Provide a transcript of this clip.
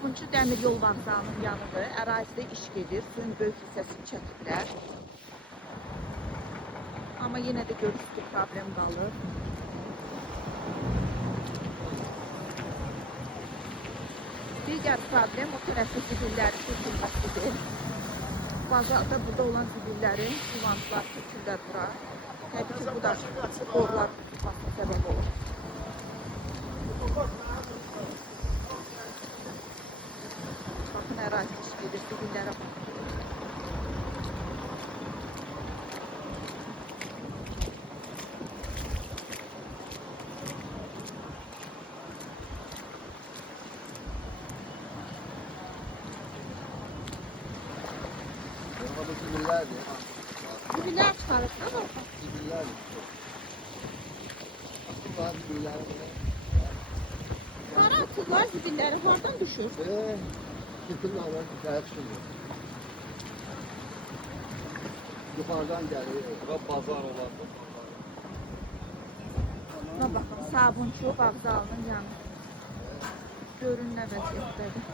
Sabunçu dəmir yol vağzalının yanıdır. Ərazidə iş gedir. Suyun böyük hissəsini çəkiblər. Amma yenə də görürsünüz ki, problem qalır. Digər problem o tərəfli zibillərin tökülməsidir. Bazarda burada olan zibilləri yuvancılar tökürlər bura. Təbii ki, bu da borular tutulmasına səbəb olur. Bakın ərazi iş gedir, zibillərə baxın. Zibillər çıxarıb da baxın. Hara atırlar zibilləri? Hardan düşür? Yukarıdan geliyor. Bazar olan. Buna baxın, Sabunçu vağzalının yanı. Görün nə vəziyyətdədir.